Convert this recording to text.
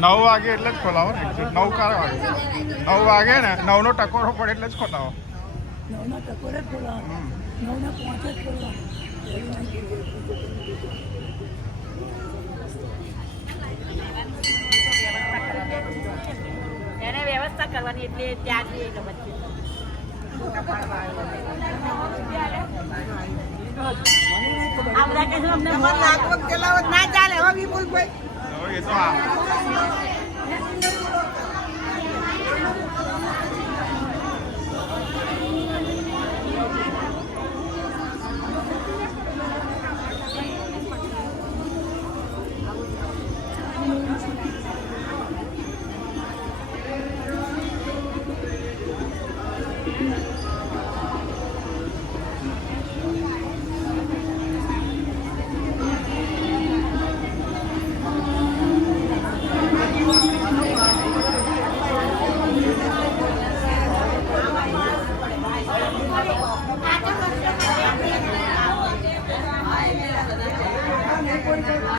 નવ વાગે એટલે જ ખોલાવો ને 9 ક્યારે વાગે 9 વાગે ને 9નો ટકોરો પડે એટલે જ ખોલાવો 9નો ટકોરે જ ખોલાવો 9 ને 5 જ ખોલાવો એને વ્યવસ્થા કરવાની એટલે ત્યાં જઈએ કે પછી આપણા કશું અમને લાગવગ ચલાવત ના ચાલે હવે વિપુલ ભાઈ એ તો